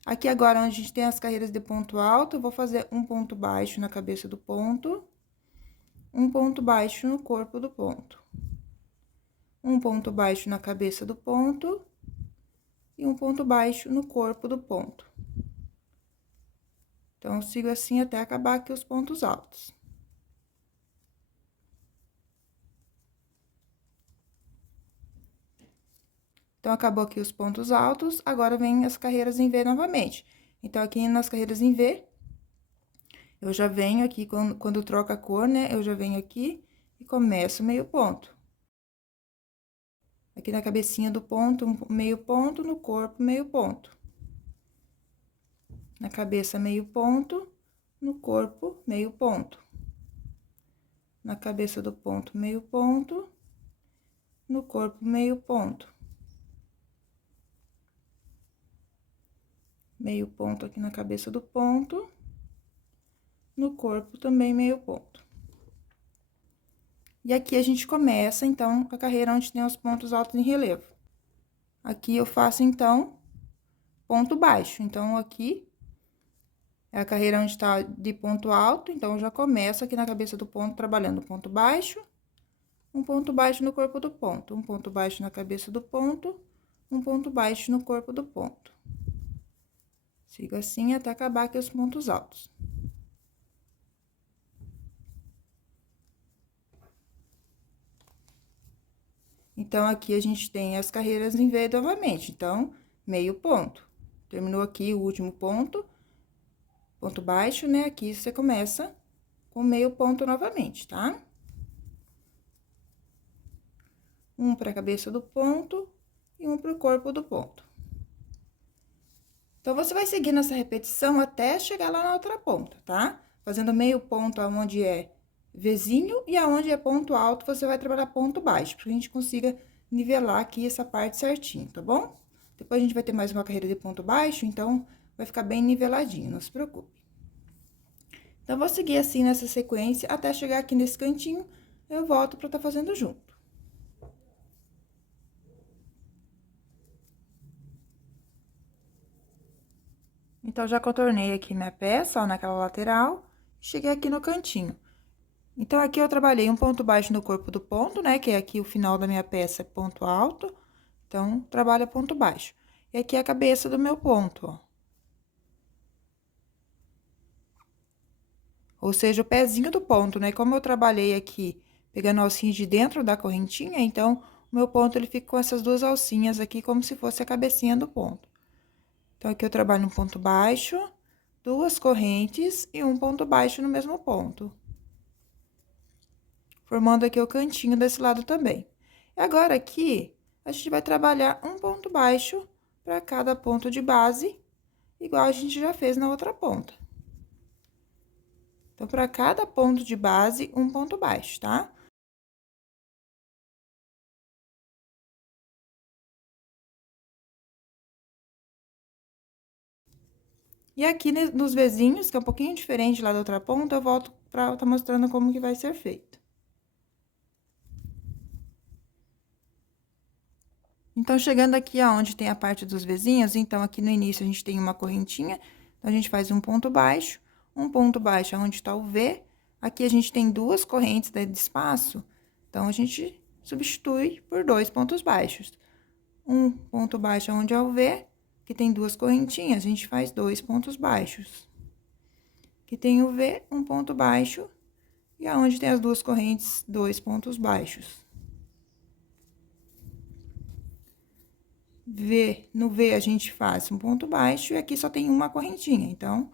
Aqui agora, onde a gente tem as carreiras de ponto alto, eu vou fazer um ponto baixo na cabeça do ponto, um ponto baixo no corpo do ponto. Um ponto baixo na cabeça do ponto e um ponto baixo no corpo do ponto. Então, eu sigo assim até acabar aqui os pontos altos. Então, acabou aqui os pontos altos, agora vem as carreiras em V novamente. Então, aqui nas carreiras em V, eu já venho aqui, quando troca a cor, né, eu já venho aqui e começo meio ponto. Aqui na cabecinha do ponto, meio ponto, no corpo, meio ponto. Na cabeça, meio ponto, no corpo, meio ponto. Na cabeça do ponto, meio ponto, no corpo, meio ponto. Meio ponto aqui na cabeça do ponto, no corpo também meio ponto. E aqui a gente começa, então, a carreira onde tem os pontos altos em relevo. Aqui eu faço, então, ponto baixo. Então, aqui é a carreira onde tá de ponto alto, então, eu já começo aqui na cabeça do ponto, trabalhando ponto baixo, um ponto baixo no corpo do ponto, um ponto baixo na cabeça do ponto, um ponto baixo no corpo do ponto. Sigo assim até acabar aqui os pontos altos. Então, aqui a gente tem as carreiras em V novamente. Então, meio ponto. Terminou aqui o último ponto, ponto baixo, né? Aqui você começa com meio ponto novamente, tá? Um para a cabeça do ponto e um para o corpo do ponto. Então, você vai seguir nessa repetição até chegar lá na outra ponta, tá? Fazendo meio ponto aonde é Vzinho e aonde é ponto alto, você vai trabalhar ponto baixo, para que a gente consiga nivelar aqui essa parte certinho, tá bom? Depois a gente vai ter mais uma carreira de ponto baixo, então vai ficar bem niveladinho, não se preocupe. Então, vou seguir assim nessa sequência até chegar aqui nesse cantinho, eu volto para estar fazendo junto. Então, já contornei aqui minha peça, ó, naquela lateral, cheguei aqui no cantinho. Então, aqui eu trabalhei um ponto baixo no corpo do ponto, né? Que é aqui o final da minha peça, é ponto alto. Então, trabalha ponto baixo. E aqui é a cabeça do meu ponto, ó. Ou seja, o pezinho do ponto, né? Como eu trabalhei aqui, pegando alcinha de dentro da correntinha, então, o meu ponto, ele fica com essas duas alcinhas aqui, como se fosse a cabecinha do ponto. Então, aqui eu trabalho um ponto baixo, duas correntes e um ponto baixo no mesmo ponto. Formando aqui o cantinho desse lado também. E agora, aqui, a gente vai trabalhar um ponto baixo para cada ponto de base, igual a gente já fez na outra ponta. Então, para cada ponto de base, um ponto baixo, tá? E aqui, nos vizinhos, que é um pouquinho diferente lá da outra ponta, eu volto pra estar mostrando como que vai ser feito. Então, chegando aqui aonde tem a parte dos vizinhos, então, aqui no início a gente tem uma correntinha, então, a gente faz um ponto baixo onde tá o V, aqui a gente tem duas correntes de espaço, então, a gente substitui por dois pontos baixos. Um ponto baixo onde é o V, que tem duas correntinhas, a gente faz dois pontos baixos. Aqui tem o V, um ponto baixo, e aonde tem as duas correntes, dois pontos baixos. No V a gente faz um ponto baixo e aqui só tem uma correntinha, então,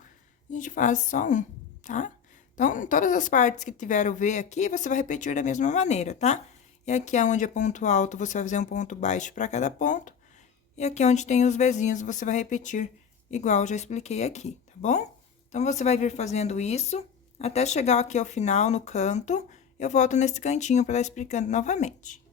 a gente faz só um, tá? Então, em todas as partes que tiver o V aqui, você vai repetir da mesma maneira, tá? E aqui onde é ponto alto, você vai fazer um ponto baixo para cada ponto. E aqui onde tem os Vzinhos, você vai repetir igual eu já expliquei aqui, tá bom? Então, você vai vir fazendo isso até chegar aqui ao final, no canto, eu volto nesse cantinho para estar explicando novamente.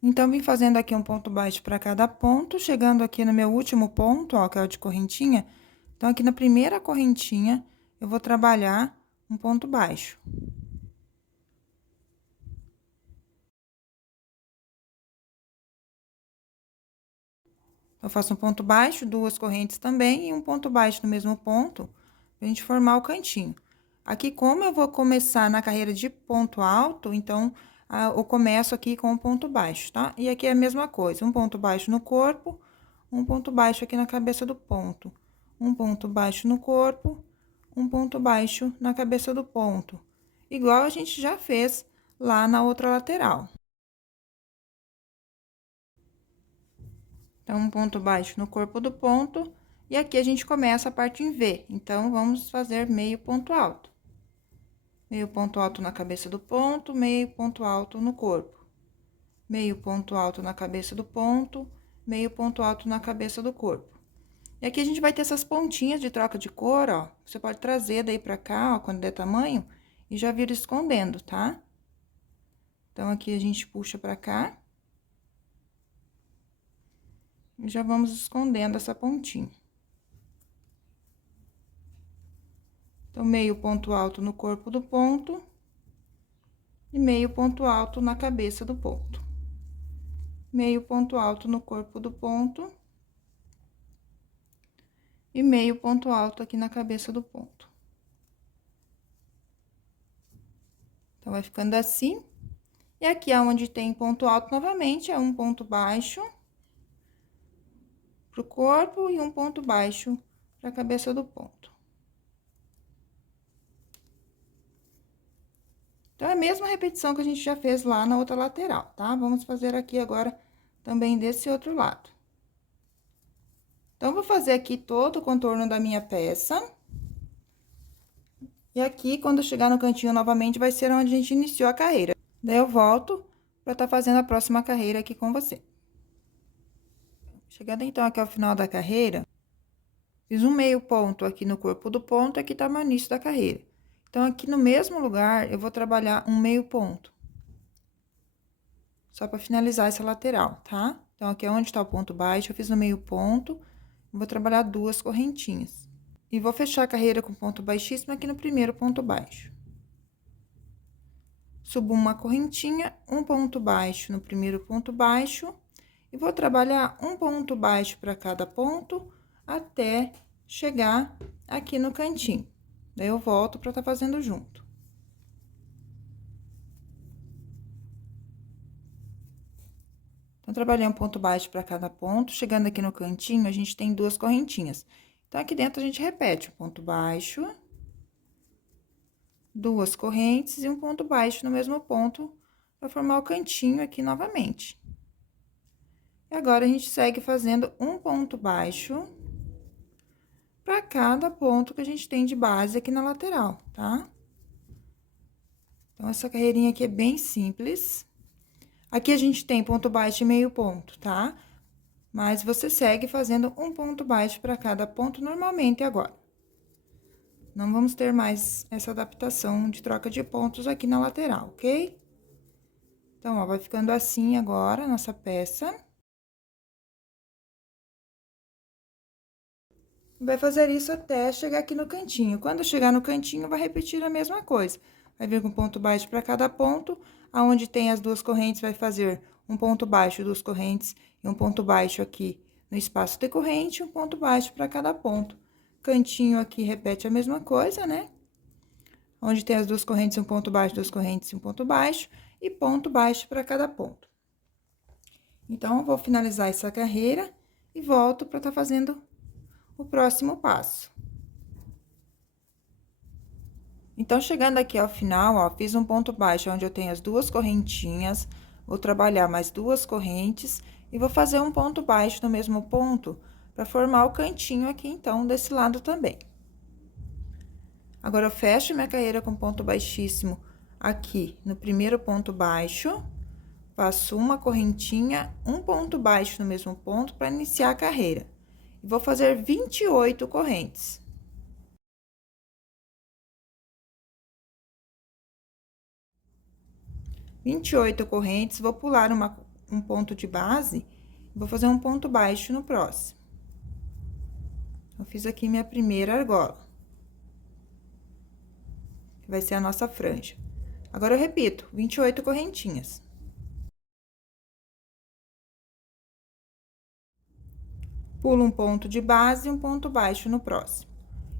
Então, vim fazendo aqui um ponto baixo para cada ponto, chegando aqui no meu último ponto, ó, que é o de correntinha. Então, aqui na primeira correntinha, eu vou trabalhar um ponto baixo. Eu faço um ponto baixo, duas correntes também, e um ponto baixo no mesmo ponto, pra gente formar o cantinho. Aqui, como eu vou começar na carreira de ponto alto, então, eu começo aqui com um ponto baixo, tá? E aqui é a mesma coisa, um ponto baixo no corpo, um ponto baixo aqui na cabeça do ponto. Um ponto baixo no corpo, um ponto baixo na cabeça do ponto. Igual a gente já fez lá na outra lateral. Então, um ponto baixo no corpo do ponto, e aqui a gente começa a parte em V. Então, vamos fazer meio ponto alto. Meio ponto alto na cabeça do ponto, meio ponto alto no corpo. Meio ponto alto na cabeça do ponto, meio ponto alto na cabeça do corpo. E aqui a gente vai ter essas pontinhas de troca de cor, ó. Você pode trazer daí pra cá, ó, quando der tamanho, e já vir escondendo, tá? Então, aqui a gente puxa pra cá. E já vamos escondendo essa pontinha. Então, meio ponto alto no corpo do ponto e meio ponto alto na cabeça do ponto. Meio ponto alto no corpo do ponto e meio ponto alto aqui na cabeça do ponto. Então, vai ficando assim. E aqui, aonde tem ponto alto, novamente, é um ponto baixo pro corpo e um ponto baixo pra cabeça do ponto. Então, é a mesma repetição que a gente já fez lá na outra lateral, tá? Vamos fazer aqui agora também desse outro lado. Então, vou fazer aqui todo o contorno da minha peça. E aqui, quando chegar no cantinho novamente, vai ser onde a gente iniciou a carreira. Daí, eu volto pra tá fazendo a próxima carreira aqui com você. Chegando, então, aqui ao final da carreira, fiz um meio ponto aqui no corpo do ponto, aqui tá o início da carreira. Então, aqui no mesmo lugar, eu vou trabalhar um meio ponto. Só pra finalizar essa lateral, tá? Então, aqui é onde tá o ponto baixo, eu fiz no meio ponto, vou trabalhar duas correntinhas. E vou fechar a carreira com ponto baixíssimo aqui no primeiro ponto baixo. Subo uma correntinha, um ponto baixo no primeiro ponto baixo, e vou trabalhar um ponto baixo para cada ponto, até chegar aqui no cantinho. Daí, eu volto para tá fazendo junto. Então, trabalhei um ponto baixo para cada ponto, chegando aqui no cantinho, a gente tem duas correntinhas. Então, aqui dentro, a gente repete o ponto baixo, duas correntes e um ponto baixo no mesmo ponto, para formar o cantinho aqui novamente. E agora, a gente segue fazendo um ponto baixo para cada ponto que a gente tem de base aqui na lateral, tá? Então, essa carreirinha aqui é bem simples. Aqui, a gente tem ponto baixo e meio ponto, tá? Mas você segue fazendo um ponto baixo para cada ponto normalmente agora. Não vamos ter mais essa adaptação de troca de pontos aqui na lateral, ok? Então, ó, vai ficando assim agora a nossa peça. Vai fazer isso até chegar aqui no cantinho. Quando chegar no cantinho, vai repetir a mesma coisa. Vai vir com ponto baixo para cada ponto, aonde tem as duas correntes, vai fazer um ponto baixo, duas correntes, e um ponto baixo aqui no espaço decorrente, um ponto baixo para cada ponto. Cantinho aqui repete a mesma coisa, né? Onde tem as duas correntes, um ponto baixo, duas correntes e um ponto baixo, e ponto baixo para cada ponto. Então, eu vou finalizar essa carreira e volto para tá fazendo o próximo passo. Então, chegando aqui ao final, ó, fiz um ponto baixo onde eu tenho as duas correntinhas, vou trabalhar mais duas correntes e vou fazer um ponto baixo no mesmo ponto para formar o cantinho aqui, então, desse lado também. Agora, eu fecho minha carreira com ponto baixíssimo aqui no primeiro ponto baixo, faço uma correntinha, um ponto baixo no mesmo ponto para iniciar a carreira. E vou fazer 28 correntes. 28 correntes, vou pular um ponto de base, vou fazer um ponto baixo no próximo. Eu fiz aqui minha primeira argola, que vai ser a nossa franja. Agora, eu repito, 28 correntinhas. Pulo um ponto de base e um ponto baixo no próximo.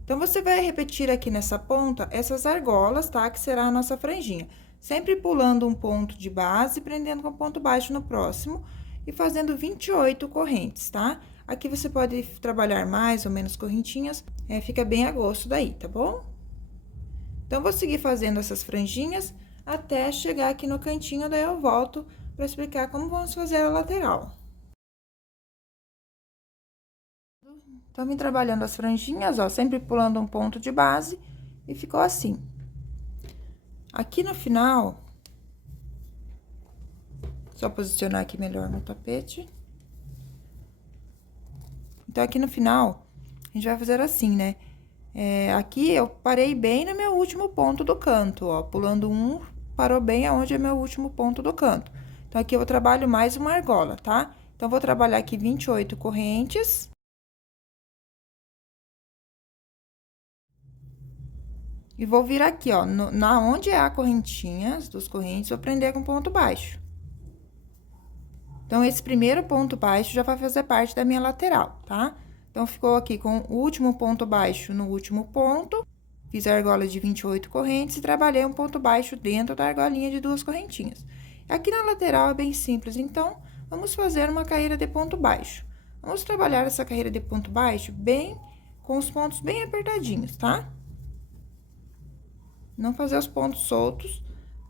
Então, você vai repetir aqui nessa ponta essas argolas, tá? Que será a nossa franjinha. Sempre pulando um ponto de base, prendendo com ponto baixo no próximo e fazendo 28 correntes, tá? Aqui você pode trabalhar mais ou menos correntinhas, fica bem a gosto daí, tá bom? Então, vou seguir fazendo essas franjinhas até chegar aqui no cantinho, daí eu volto para explicar como vamos fazer a lateral. Então, vim trabalhando as franjinhas, ó, sempre pulando um ponto de base, e ficou assim. Aqui no final, só posicionar aqui melhor no tapete. Então, aqui no final, a gente vai fazer assim, né? Aqui eu parei bem no meu último ponto do canto, ó, pulando um, parou bem aonde é meu último ponto do canto. Então, aqui eu trabalho mais uma argola, tá? Então, vou trabalhar aqui 28 correntes. E vou vir aqui, ó, na onde é a correntinha, as duas correntes, vou prender com ponto baixo. Então, esse primeiro ponto baixo já vai fazer parte da minha lateral, tá? Então, ficou aqui com o último ponto baixo no último ponto, fiz a argola de 28 correntes e trabalhei um ponto baixo dentro da argolinha de duas correntinhas. Aqui na lateral é bem simples, então, vamos fazer uma carreira de ponto baixo. Vamos trabalhar essa carreira de ponto baixo com os pontos bem apertadinhos, tá? Não fazer os pontos soltos,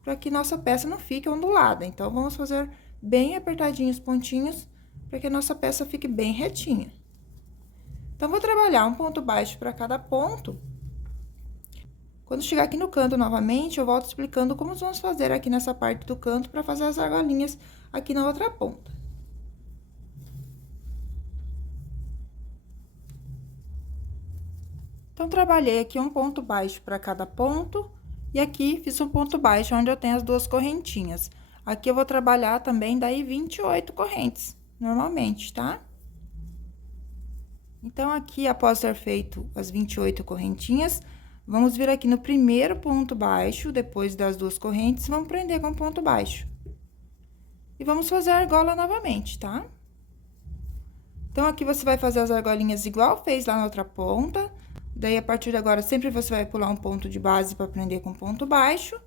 para que nossa peça não fique ondulada. Então, vamos fazer bem apertadinhos os pontinhos, para que a nossa peça fique bem retinha. Então, vou trabalhar um ponto baixo para cada ponto. Quando chegar aqui no canto novamente, eu volto explicando como vamos fazer aqui nessa parte do canto, para fazer as argolinhas aqui na outra ponta. Então, trabalhei aqui um ponto baixo para cada ponto. E aqui, fiz um ponto baixo, onde eu tenho as duas correntinhas. Aqui, eu vou trabalhar também, daí, 28 correntes, normalmente, tá? Então, aqui, após ter feito as 28 correntinhas, vamos vir aqui no primeiro ponto baixo, depois das duas correntes, vamos prender com ponto baixo. E vamos fazer a argola novamente, tá? Então, aqui, você vai fazer as argolinhas igual fez lá na outra ponta. Daí, a partir de agora, sempre você vai pular um ponto de base para prender com ponto baixo.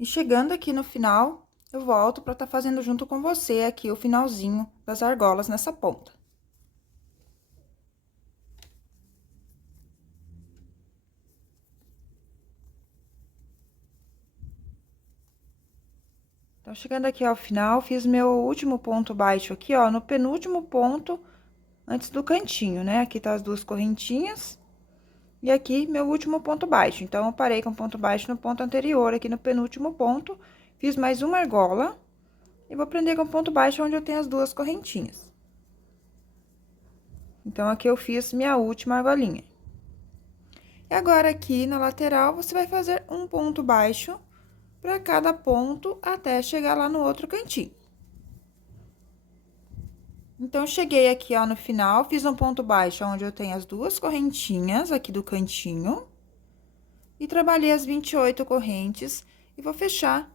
E chegando aqui no final, eu volto para estar fazendo junto com você aqui o finalzinho das argolas nessa ponta. Então, chegando aqui ao final, fiz meu último ponto baixo aqui, ó, no penúltimo ponto antes do cantinho, né? Aqui tá as duas correntinhas. E aqui, meu último ponto baixo. Então, eu parei com ponto baixo no ponto anterior, aqui no penúltimo ponto. Fiz mais uma argola. E vou prender com ponto baixo onde eu tenho as duas correntinhas. Então, aqui eu fiz minha última argolinha. E agora, aqui na lateral, você vai fazer um ponto baixo para cada ponto até chegar lá no outro cantinho. Então, cheguei aqui, ó, no final, fiz um ponto baixo onde eu tenho as duas correntinhas aqui do cantinho. E trabalhei as 28 correntes e vou fechar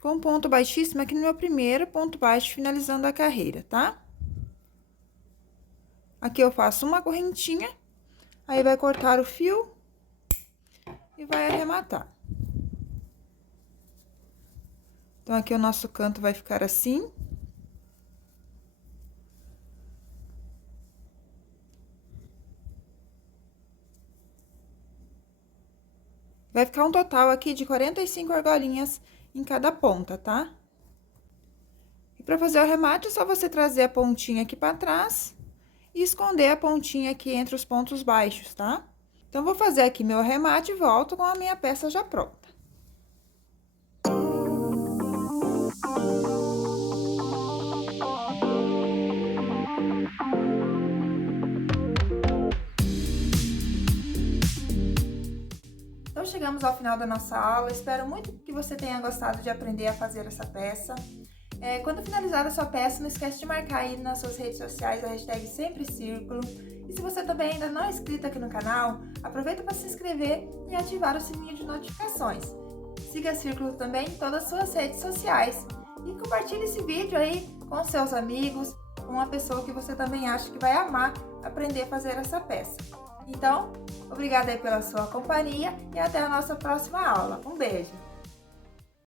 com um ponto baixíssimo aqui no meu primeiro ponto baixo, finalizando a carreira, tá? Aqui eu faço uma correntinha, aí vai cortar o fio e vai arrematar. Então, aqui o nosso canto vai ficar assim. Vai ficar um total aqui de 45 argolinhas em cada ponta, tá? E pra fazer o remate, é só você trazer a pontinha aqui pra trás e esconder a pontinha aqui entre os pontos baixos, tá? Então, vou fazer aqui meu arremate e volto com a minha peça já pronta. chegamos ao final da nossa aula. Espero muito que você tenha gostado de aprender a fazer essa peça. Quando finalizar a sua peça, não esquece de marcar aí nas suas redes sociais a hashtag Sempre Círculo. E se você também ainda não é inscrito aqui no canal, aproveita para se inscrever e ativar o sininho de notificações. Siga Círculo também em todas as suas redes sociais e compartilhe esse vídeo aí com seus amigos, com uma pessoa que você também acha que vai amar aprender a fazer essa peça. Então, obrigada aí pela sua companhia e até a nossa próxima aula. Um beijo!